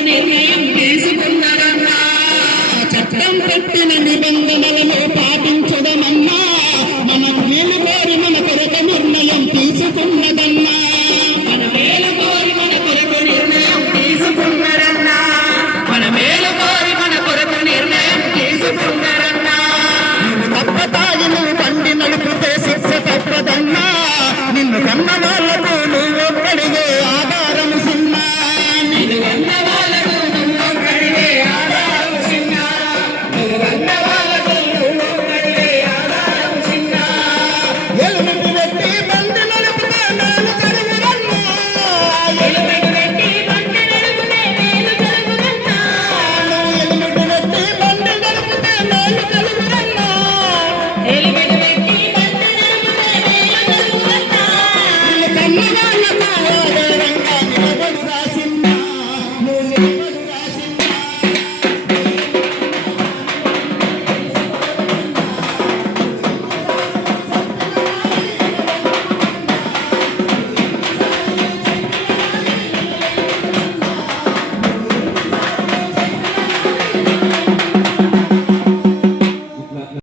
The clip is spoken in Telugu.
నిర్ణయం తీసుకున్నారన్నా చట్టం పెట్టిన నిబంధనలను పాటించడమన్నా. మన మేలు కోరి మన కొరక నిర్ణయం తీసుకున్నదన్నా. Thank you.